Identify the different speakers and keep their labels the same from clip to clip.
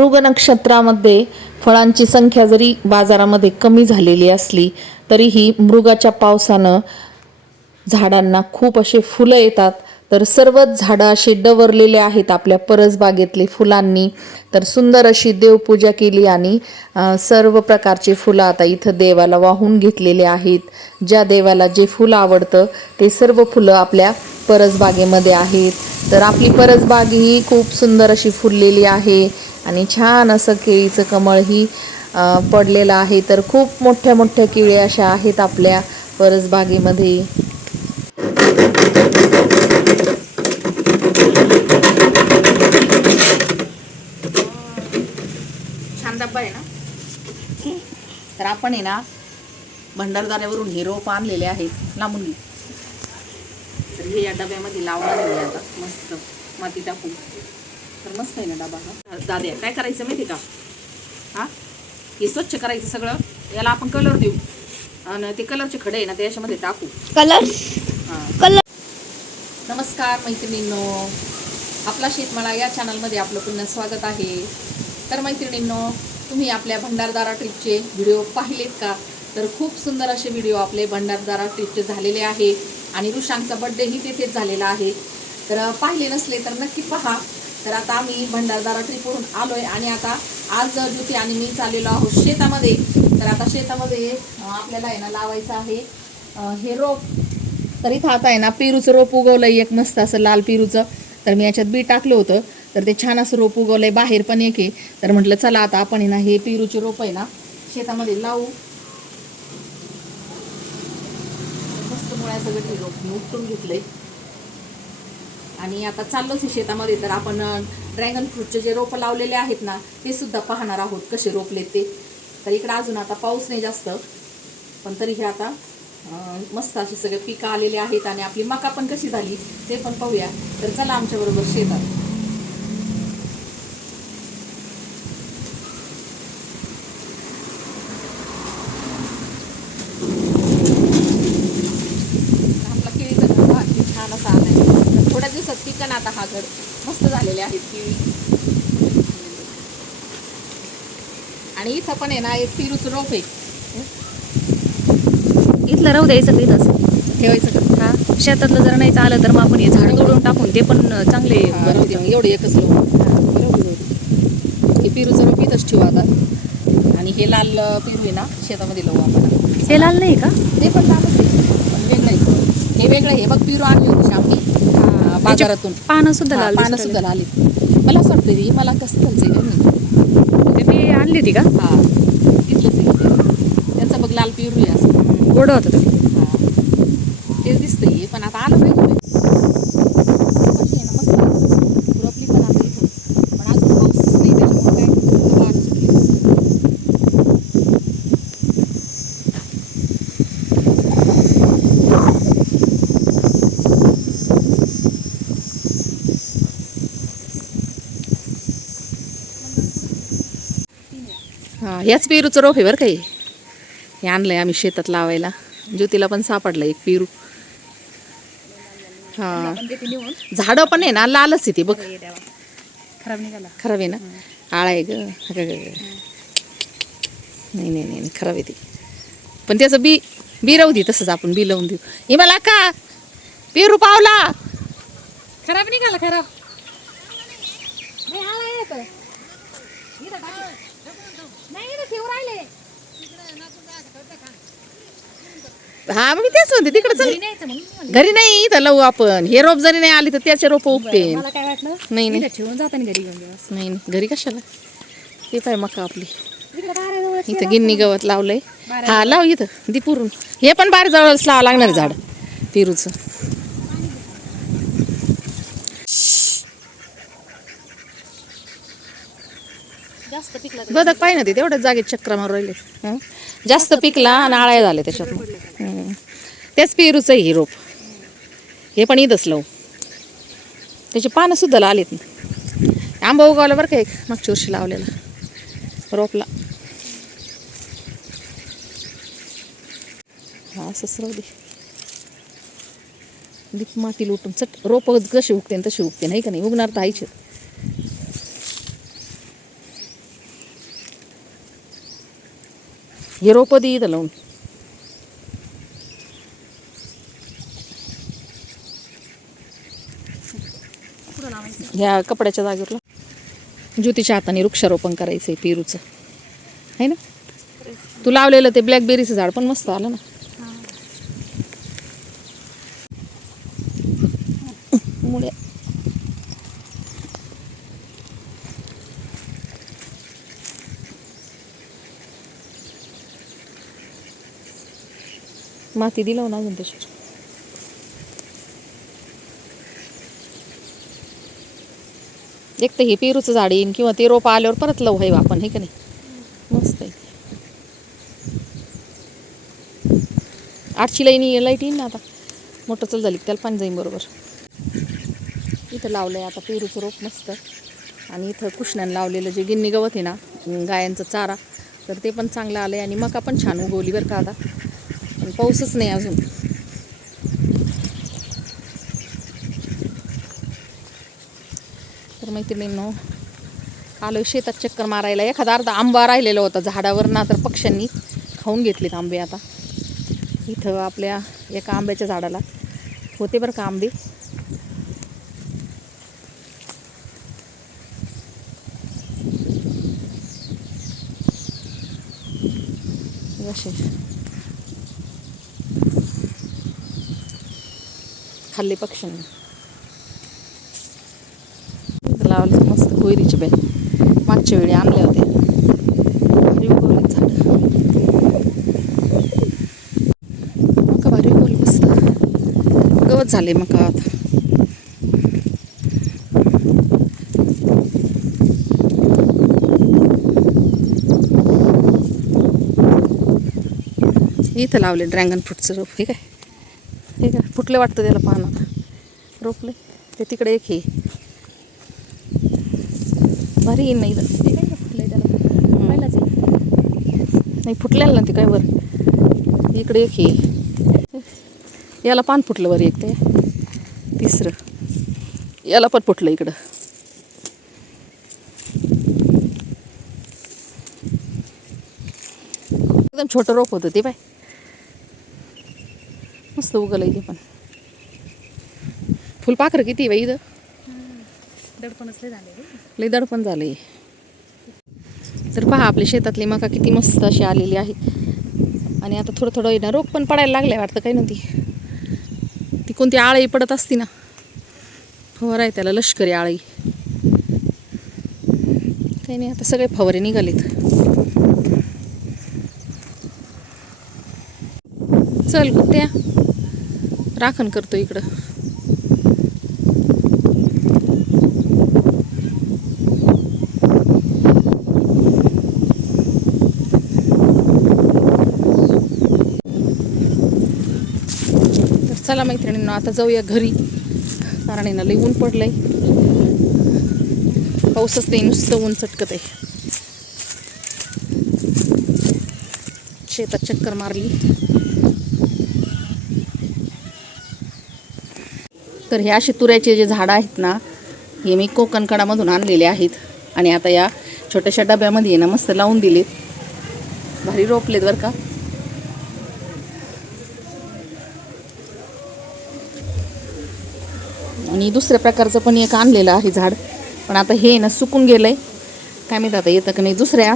Speaker 1: मृग नक्षत्रामध्ये फळांची संख्या जरी बाजारामध्ये कमी झालेली असली तरीही मृगाच्या पावसानं झाडांना खूप असे फुलं येतात. तर सर्वच झाडं असे डवरलेले आहेत आपल्या परसबागेतले फुलांनी. तर सुंदर अशी देवपूजा केली आणि सर्व प्रकारचे फुलं आता इथं देवाला वाहून घेतलेले आहेत. ज्या देवाला जे फुलं आवडतं ते सर्व फुलं आपल्या परसबागेमध्ये आहेत. तर आपली परसबाग ही खूप सुंदर अशी फुललेली आहे. आणि छान असं केळीचं कमळही पडलेलं आहे. तर खूप मोठ्या मोठ्या केळी अशा आहेत आपल्या परसबागेमध्ये. छान डब्बा आहे ना? तर आपण आहे ना भंडारदाऱ्यावरून हे रोप आणलेले आहेत. लांबून घे. तर हे या डब्यामध्ये लावणार आहे आता मस्त. माती टाकून तर मस्त आहे ना डबा हा? दाद्या काय करायचं माहिती का? हा? हे स्वच्छ करायचं सगळं याला आपण कलर देऊ. आणि ते कलरचे खडे आहे ना ते याच्यामध्ये टाकू.
Speaker 2: कलर्स
Speaker 1: हां.
Speaker 2: कलर
Speaker 1: नमस्कार मैत्रिणींनो. आपला शेतमाळा या चॅनलमध्ये आपलं पुन्हा स्वागत आहे. तर मैत्रिणींनो तुम्ही आपल्या भंडारदारा ट्रिपचे व्हिडिओ पाहिलेत का? तर खूप सुंदर असे व्हिडिओ आपले भंडारदारा ट्रिपचे झालेले आहे. आणि रुशांचा बड्डेही तिथेच झालेला आहे. तर पाहिले नसले तर नक्की पहा. तर आता आम्ही भंडारदारा ट्रिपवरून आलो आहे आणि आता आज ज्योती आणि मी चाललेलो आहोत शेतामध्ये. तर आता शेतामध्ये आपल्याला आहे ना लावायचं आहे हे रोप. तर इथं आता आहे ना पेरूचं रोप उगवलं एक मस्त असं लाल पेरूचं. तर मी याच्यात बी टाकलं होतं. तर ते छान असं रोप उगवलंय बाहेर पण एक आहे. तर म्हटलं चला आता आपण आहे ना हे पेरूचे रोप आहे ना शेतामध्ये लावू. मस्त मुळ्या सगळं रोप मी उपटून घेतलंय. आणि आता चाललोच आहे शेतामध्ये तर आपण ड्रॅगन फ्रूटचे जे रोपं लावलेले आहेत ना ते सुद्धा पाहणार आहोत कसे रोपलेत ते तर इकडं अजून आता पाऊस नाही जास्त पण तरी हे आता मस्त असे सगळे पिकं आलेले आहेत आणि आपली मका पण कशी झाली ते पण पाहूया. तर चला आमच्याबरोबर शेतात आपला केळीचा घर पहा, किती छान असा आलाय तर थोड्या दिवसात हा घर मस्त झालेले आहेत केळी आणि इथं पण आहे ना एक पेरूचं रोप आहे.
Speaker 2: इथलं राहू द्यायचं इथंच
Speaker 1: ठेवायचं
Speaker 2: हा शेतातलं जर नाही आलं तर मग आपण हे झाड तोडून टाकून ते पण चांगले
Speaker 1: हा, राहू दे मग एवढं एकच रोप. दे. हे पेरूचं रोप इथंच ठेवू आता. आणि हे लाल पेरू आहे ना शेतामध्ये लावू आपण.
Speaker 2: ते लाल नाही का?
Speaker 1: ते पण लालच आहे पण वेगळं आहे. हे वेगळं आहे. हे बघ पेरू आणली होती आम्ही अं, बाजारातून
Speaker 2: पानं सुद्धा लाल
Speaker 1: पानं सुद्धा लाल. मला असं वाटतं ही मला कसं आहे का मी
Speaker 2: राहिले. ते मी आणली होती का
Speaker 1: हा तिथलंच आहे ते. त्यांचं बघ लाल आहे असं
Speaker 2: गोड होतं ते
Speaker 1: हा. तेच दिसतंय पण आता आलं नाही तुम्ही कशी आहे ना मस्त आलं. खुरपली पण आता इथं पण अजून पाऊसच नाही त्याच्यामुळे काय वाढ सुटली हा ह्याच पेरूचं रोप आहे बरं काही हे? आणलंय आम्ही शेतात लावायला. ज्योतीला पण सापडलं एक पेरू. हा. झाडं पण आहे ना लालच आहे ती बघ.
Speaker 2: खराब निघाला
Speaker 1: खराब आहे ना? आळा आहे ग. नाही नाही नाही, खराब आहे ती. पण त्याचं बी बी राहू दे तसंच आपण बी लावून देऊ. हे मला का? पेरू पावला.
Speaker 2: खराब निघाला खराब.
Speaker 1: हा मग मी तेच म्हणते तिकडे चल. घरी नाही इथं लावू आपण. हे रोप जरी नाही आली तर त्याचे रोप उगते
Speaker 2: मला काय वाटलं?
Speaker 1: नाही नाही.
Speaker 2: इथं ठेवून जाताना घरी घेऊन
Speaker 1: नाही नाही. घरी कशाला? ते काय मका आपली. इथं गिन्नी गवत लावलंय. हा लाव इथं दी पुरून हे पण बाहेर जवळच लावा लागणार झाड. पेरूचं
Speaker 2: जास्त पिकला
Speaker 1: बदक पाहिजे ना ते तेवढ्याच जागेत चक्र मारू राहिले. हं? जास्त पिकला आणि आळ्या झाले त्याच्यात हं. तेच पेरूचं आहे हे रोप. हे पण इथंच लावू. त्याची पानं सुद्धा लालीत. ना आंबा उगवला बरं का एक मागच्या वर्षी लावलेला. रोपला. हा असंच राहू दे. दीप माती लुटून चट रोप कशी उगते तशी उगते नाही का नाही? उगणार तर आईचे. हे रोपं दे इथं लावून ह्या कपड्याच्या जागेवर लाव. ज्योतीच्या हाताने वृक्षारोपण करायचं आहे पेरूचं. आहे ना? तू लावलेलं ते ब्लॅकबेरीचं झाड पण मस्त आलं ना. मुळे माती दिलं ना अजून त्याच्यात एक तर हे पेरूचं झाड येईन किंवा ते रोप आल्यावर परत लावू आहे आपण हे का नाही? मस्त आहे. आठची लाईन लाइट येईन ना आता. मोठं चल झाली त्याला पाणी जाईन बरोबर. इथं लावलं आहे आता पेरूचं रोप मस्त. आणि इथं कृष्णानं लावलेलं जे गिन्नी गवत आहे ना गायांचा गायांचं चारा तर ते पण चांगलं आलं आहे आणि मका पण छान उगवली बरं का आता. पण पाऊसच नाही अजून. तर मैत्रिणींनो आलो शेतात चक्कर मारायला. एखादा अर्धा आंबा राहिलेला होता झाडावर ना तर पक्ष्यांनी खाऊन घेतलेत आंबे आता. इथं आपल्या एका आंब्याच्या झाडाला होते बरं का आंबे. असे. खाल्ले पक्ष्यांनी. लावले मस्त कोयरीचे बॅग मागच्या वेळी आणल्या होत्या. झाड. मका भारी बोल मस्त. गवत झाले मका आता. इथं लावले ड्रॅगन फ्रूटचं रोप हे काय? फुटलं वाटतं त्याला पान आता रोपले. ते तिकडे एक हे. भारी येईन नाही
Speaker 2: ते काय त्याला? पहिलाच आहे.
Speaker 1: नाही फुटलेलं ना ते काय वर इकडे एक हे. याला पान फुटलं वर एक ते. तिसरं. याला पण फुटलं इकडं. एकदम छोटं रोप होतं ते पाय मस्त उगलं इथे पण. फुलपाखरं किती बाई इथं?
Speaker 2: दडपणच लय झाले
Speaker 1: दडपण झालंय. तर पहा आपल्या शेतातली मका किती मस्त अशी आलेली आहे. आणि आता थोडं थोडं ना रोग पण पडायला लागलाय वाटतं काही नव्हती. ती कोणती आळी पडत असती ना. फवार आहे त्याला लष्करी आळी काही नाही आता सगळे फवारे निघालेत. चल गुत्त्या राखण करतो इकडं. तर चला मैत्रिणींना आता जाऊया घरी. कारण आहे लई ऊन पडलंय. पाऊसच नाही नुसतं ऊन चटकत आहे शेतात चक्कर मारली. तर हे अशी तुऱ्याचे जे झाडं आहेत ना हे मी कोकणकडामधून आणलेले आहेत. आणि आता या छोट्याशा डब्यामध्ये ना मस्त लावून दिलेत. भारी रोपलेत बरं का. आणि दुसऱ्या प्रकारचं पण एक आणलेलं आहे झाड. पण आता हे ना सुकून गेलं आहे काय माहीत आता येतं का नाही दुसऱ्या.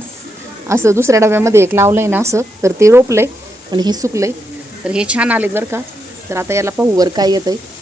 Speaker 1: असं दुसऱ्या डब्यामध्ये एक लावलं आहे ना असं तर ते रोपलं आहे पण हे सुकलं आहे तर हे छान आलेत बरं का. तर आता याला पाहू वर काय येतं आहे